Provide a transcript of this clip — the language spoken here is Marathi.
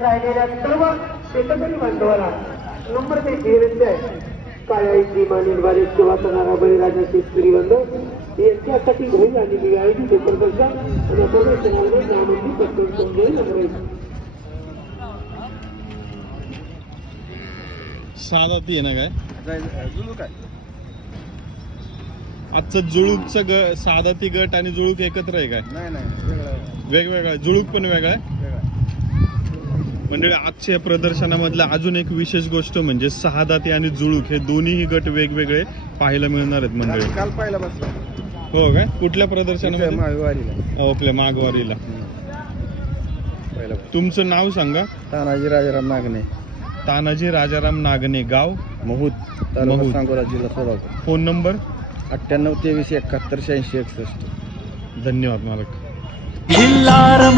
राहिलेल्या सर्व शेतकरी बांधवाला नंबर ते विनंती आहे. काळ्याची मानिलवाले सेवा करणारा बळीराजा शेतकरी बांधव यांच्यासाठी घरी आलेली आहे ती प्रदर्शन आणि या प्रदर्शनामध्ये नामांची पटकन समजेल नंबर साधा ती आहे ना काय? जुळू काय? आजचं जुळूकचं ग साधा ती गट आणि जुळूक एकत्र आहे काय? नाही नाही वेगळं वेगवेगळा. जुळूक पण वेगळा आहे. वेगळं मंडळी आजच्या या प्रदर्शनामधलं अजून एक विशेष गोष्ट म्हणजे सहा दाती आणि जुळूक हे दोन्हीही गट वेगवेगळे पाहायला मिळणार आहेत मंडळी. काल- काल पाहिला बसला. हो काय? कुठल्या प्रदर्शनामध्ये? हो, आपल्या मागवारीला पहिला तुमचं नाव सांगा. तानाजी राजाराम नागणे. तानाजी राजाराम नागणे गाव? महूद महूद. तालुका सांगोला जिल्हा सोलापूर. Phone number? अठ्ठ्याण्णव तेवीस एकाहत्तर शहाऐंशी एकसष्ट. धन्यवाद मालक. खिल्लार